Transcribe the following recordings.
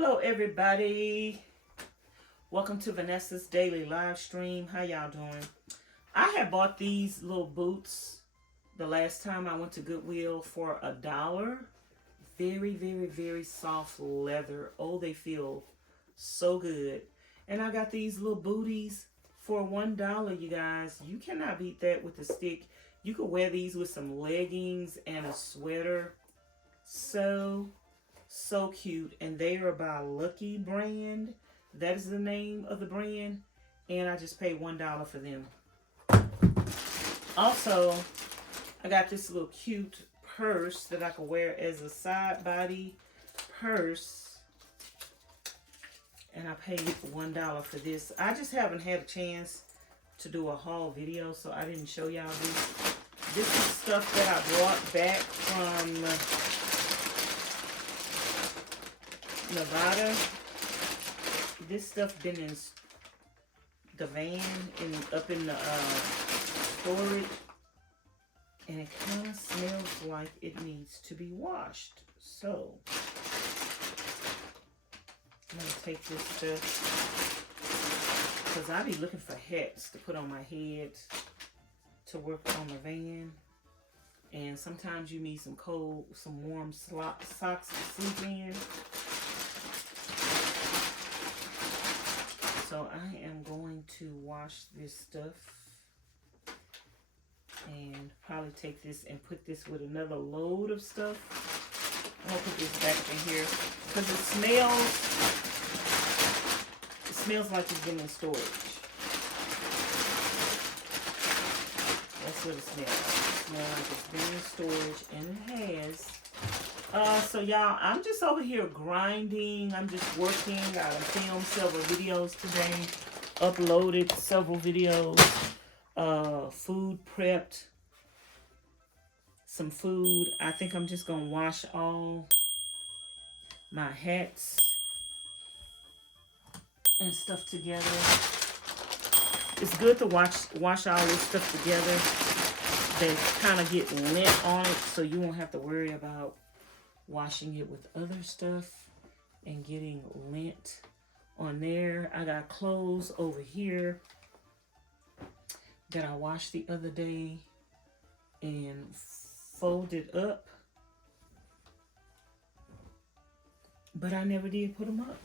Hello everybody. Welcome to Vanessa's daily live stream. How y'all doing? I had bought these little boots the last time I went to Goodwill for $1. Very, very, very soft leather. Oh, they feel so good. And I got these little booties for $1, you guys. You cannot beat that with a stick. You could wear these with some leggings and a sweater. So cute. And they are by Lucky brand. That is the name of the brand. And I just paid $1 for them. Also, I got this little cute purse that I could wear as a side body purse. And I paid $1 for this. I just haven't had a chance to do a haul video, so I didn't show y'all this. This is stuff that I brought back from Nevada. This stuff been in the van and up in the storage, and it kind of smells like it needs to be washed. So I'm gonna take this stuff because I be looking for hats to put on my head to work on the van, and sometimes you need some warm socks to sleep in. So I am going to wash this stuff and probably take this and put this with another load of stuff. I'm gonna put this back in here because it smells like it's been in storage. That's what it smells like. It smells like it's been in storage, and it has. So y'all, I'm just over here grinding. I'm just working. I filmed several videos today, uploaded several videos, food prepped, some food. I think I'm just gonna wash all my hats and stuff together. It's good to wash all this stuff together. They kind of get lint on it, so you won't have to worry about washing it with other stuff and getting lint on there. I got clothes over here that I washed the other day and folded up, but I never did put them up.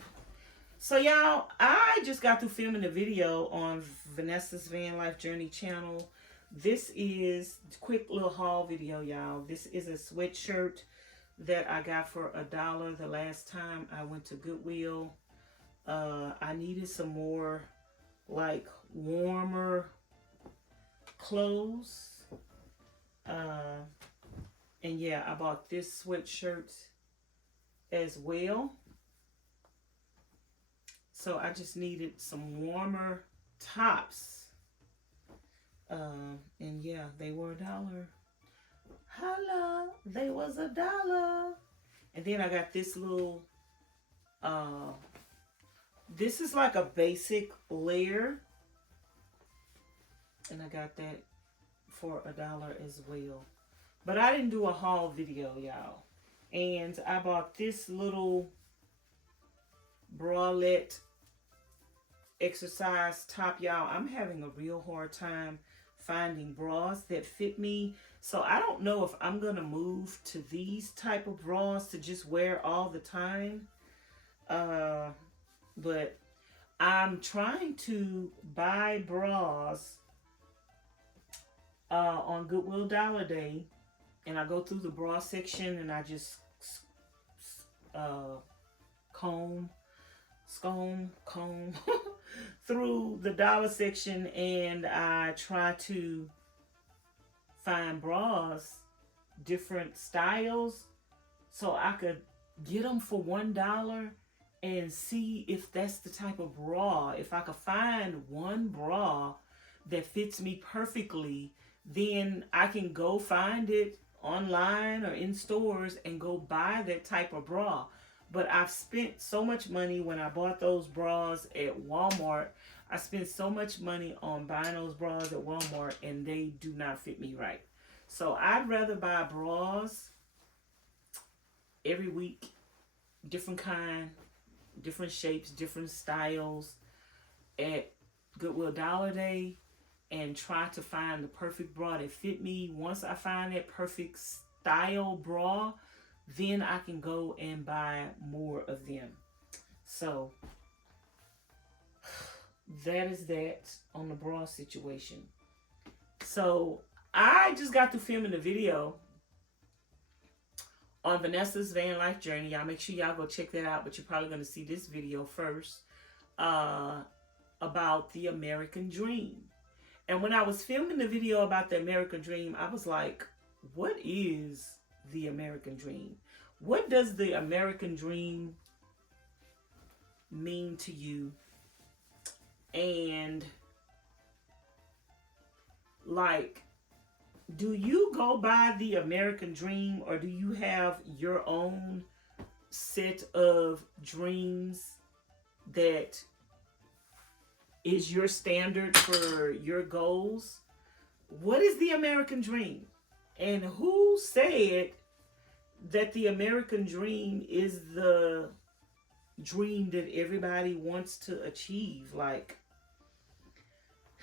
So y'all, I just got through filming a video on Vanessa's Van Life Journey channel. This is a quick little haul video, y'all. This is a sweatshirt that I got for $1 the last time I went to Goodwill. I needed some more like warmer clothes. And yeah, I bought this sweatshirt as well. So I just needed some warmer tops. And yeah, they were $1. Holla, they was $1. And then I got this little, this is like a basic layer. And I got that for $1 as well. But I didn't do a haul video, y'all. And I bought this little bralette exercise top, y'all. I'm having a real hard time finding bras that fit me. So I don't know if I'm going to move to these type of bras to just wear all the time. But I'm trying to buy bras on Goodwill Dollar Day. And I go through the bra section and I just comb through the dollar section, and I try to find bras, different styles, so I could get them for $1 and see if that's the type of bra. If I could find one bra that fits me perfectly, then I can go find it online or in stores and go buy that type of bra. But I've spent so much money when I bought those bras at Walmart. I spent so much money on buying those bras at Walmart, and they do not fit me right. So I'd rather buy bras every week, different kind, different shapes, different styles at Goodwill Dollar Day and try to find the perfect bra that fit me. Once I find that perfect style bra, then I can go and buy more of them. So that is that on the bra situation. So I just got through filming the video on Vanessa's van life journey. Y'all make sure y'all go check that out, but you're probably going to see this video first about the American dream. And when I was filming the video about the American dream, I was like, what is the American dream? What does the American dream mean to you? And like, do you go by the American dream, or do you have your own set of dreams that is your standard for your goals? What is the American dream? And who said that the American dream is the dream that everybody wants to achieve? Like,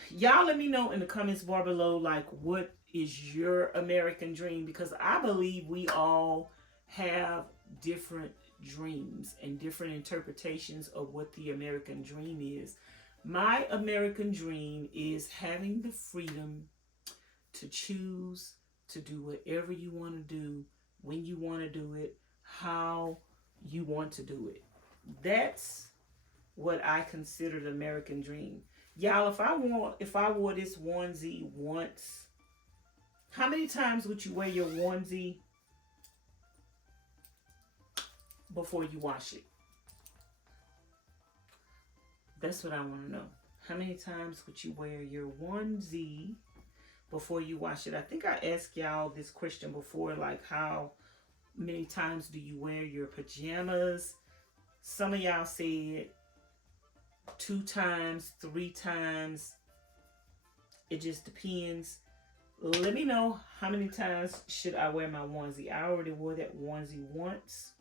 y'all let me know in the comments bar below, like, what is your American dream? Because I believe we all have different dreams and different interpretations of what the American dream is. My American dream is having the freedom to choose to do whatever you want to do, when you want to do it, how you want to do it. That's what I consider the American dream. Y'all, if I wore this onesie once, how many times would you wear your onesie before you wash it? That's what I want to know. How many times would you wear your onesie before you wash it? I think I asked y'all this question before, like, how many times do you wear your pajamas? Some of y'all said 2 times, 3 times. It just depends. Let me know how many times should I wear my onesie. I already wore that onesie once.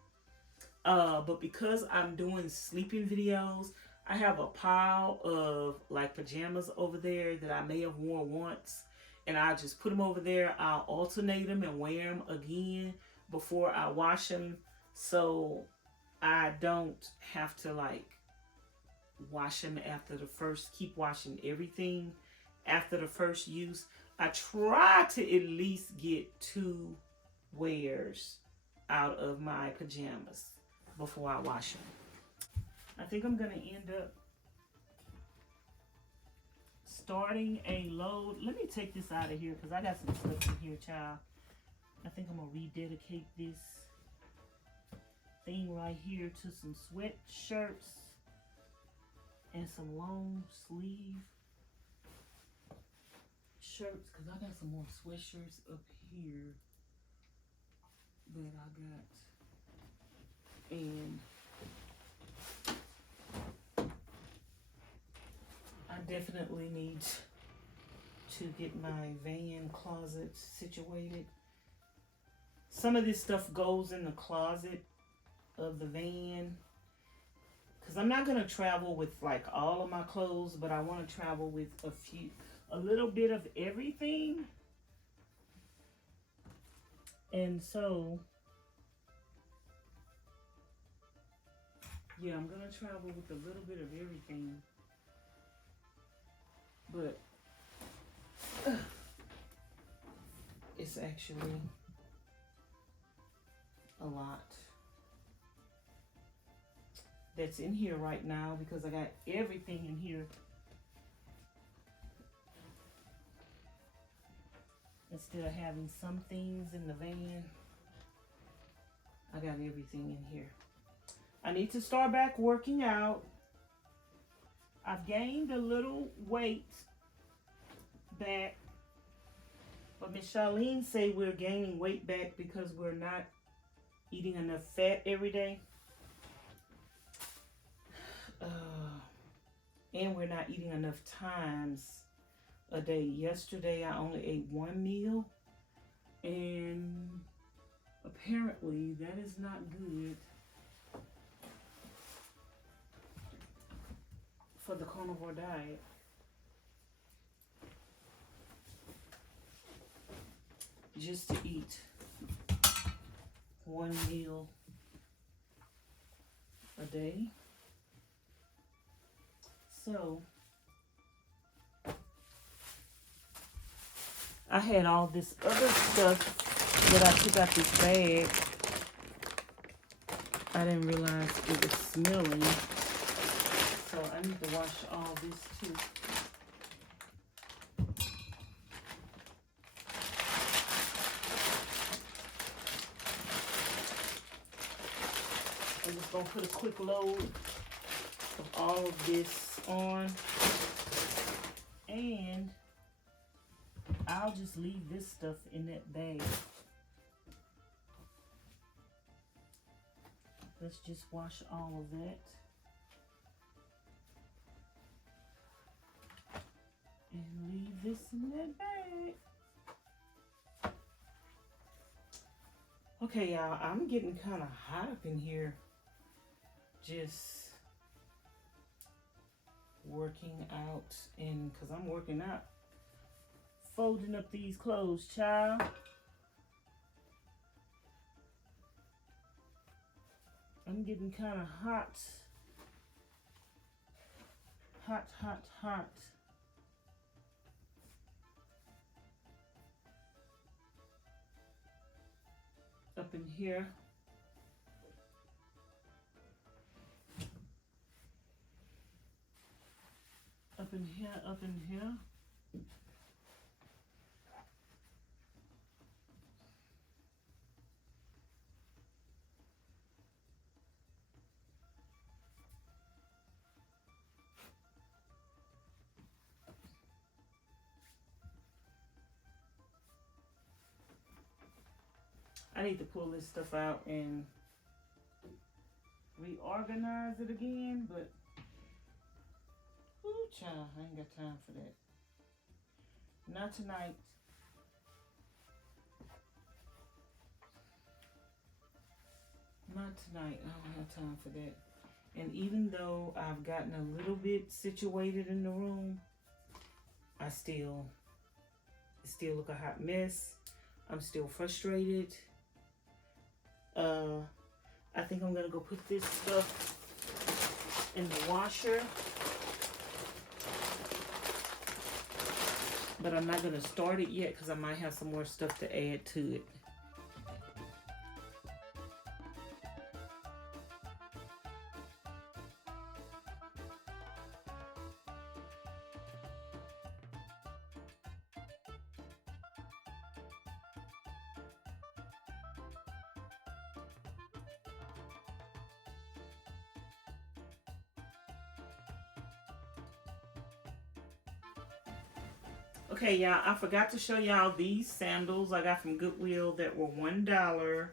But because I'm doing sleeping videos, I have a pile of like pajamas over there that I may have worn once. And I just put them over there. I'll alternate them and wear them again before I wash them. So I don't have to like wash them after the first, keep washing everything after the first use. I try to at least get 2 wears out of my pajamas before I wash them. I think I'm going to end up starting a load. Let me take this out of here because I got some stuff in here, child. I think I'm going to rededicate this thing right here to some sweatshirts and some long sleeve shirts, because I got some more sweatshirts up here that I got. And I definitely need to get my van closet situated. Some of this stuff goes in the closet of the van, because I'm not going to travel with like all of my clothes, but I want to travel with a little bit of everything. And so, yeah, I'm going to travel with a little bit of everything. But it's actually a lot that's in here right now, because I got everything in here. Instead of having some things in the van, I got everything in here. I need to start back working out. I've gained a little weight back, but Miss Charlene say we're gaining weight back because we're not eating enough fat every day. And we're not eating enough times a day. Yesterday I only ate 1 meal, and apparently that is not good for the carnivore diet. Just to eat one meal a day. So I had all this other stuff that I took out this bag. I didn't realize it was smelling. So I need to wash all this too. I'm just gonna put a quick load of all of this on, and I'll just leave this stuff in that bag. Let's just wash all of that. And leave this in that bag. Okay, y'all, I'm getting kind of hot up in here. Just working out, and because I'm working out, folding up these clothes, child. I'm getting kind of hot. Hot, hot, hot. Up in here. Up in here, up in here. I need to pull this stuff out and reorganize it again, but ooh, child, I ain't got time for that. Not tonight. Not tonight. I don't have time for that. And even though I've gotten a little bit situated in the room, it still look a hot mess. I'm still frustrated. I think I'm gonna go put this stuff in the washer, but I'm not gonna start it yet because I might have some more stuff to add to it. Okay, y'all, I forgot to show y'all these sandals I got from Goodwill that were $1.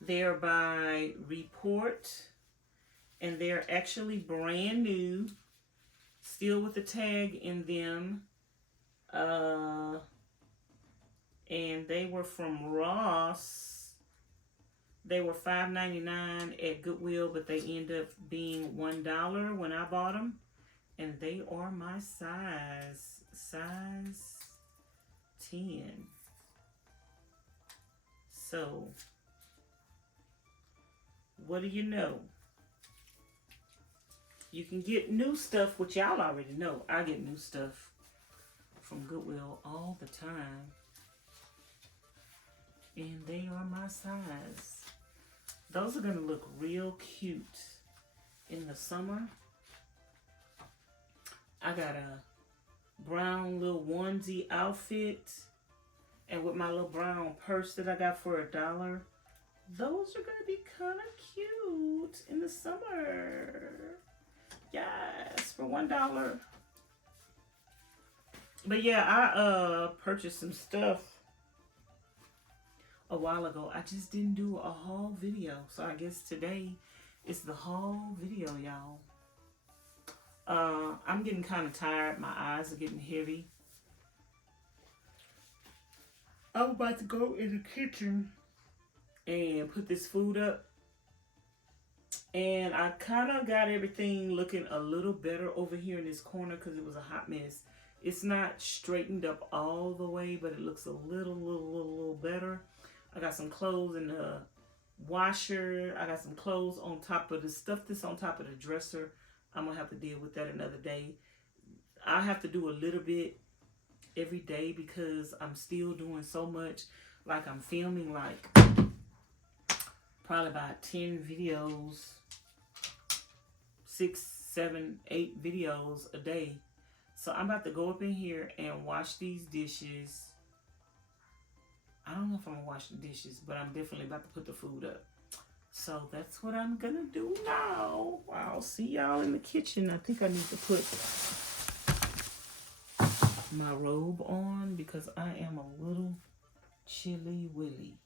They're by Report, and they're actually brand new, still with the tag in them. And they were from Ross. They were $5.99 at Goodwill, but they end up being $1 when I bought them. And they are my size 10. So, what do you know? You can get new stuff, which y'all already know. I get new stuff from Goodwill all the time. And they are my size. Those are going to look real cute in the summer. I got a brown little onesie outfit, and with my little brown purse that I got for $1. Those are gonna be kind of cute in the summer. Yes, for $1. But yeah, I purchased some stuff a while ago. I just didn't do a haul video, so I guess today is the haul video, y'all. I'm getting kind of tired. My eyes are getting heavy. I'm about to go in the kitchen and put this food up. And I kind of got everything looking a little better over here in this corner because it was a hot mess. It's not straightened up all the way, but it looks a little better. I got some clothes in the washer. I got some clothes on top of the stuff that's on top of the dresser. I'm going to have to deal with that another day. I have to do a little bit every day because I'm still doing so much. Like I'm filming like probably about 10 videos, 6, 7, 8 videos a day. So I'm about to go up in here and wash these dishes. I don't know if I'm gonna wash the dishes, but I'm definitely about to put the food up. So that's what I'm gonna do now. I'll see y'all in the kitchen. I think I need to put my robe on because I am a little chilly willy.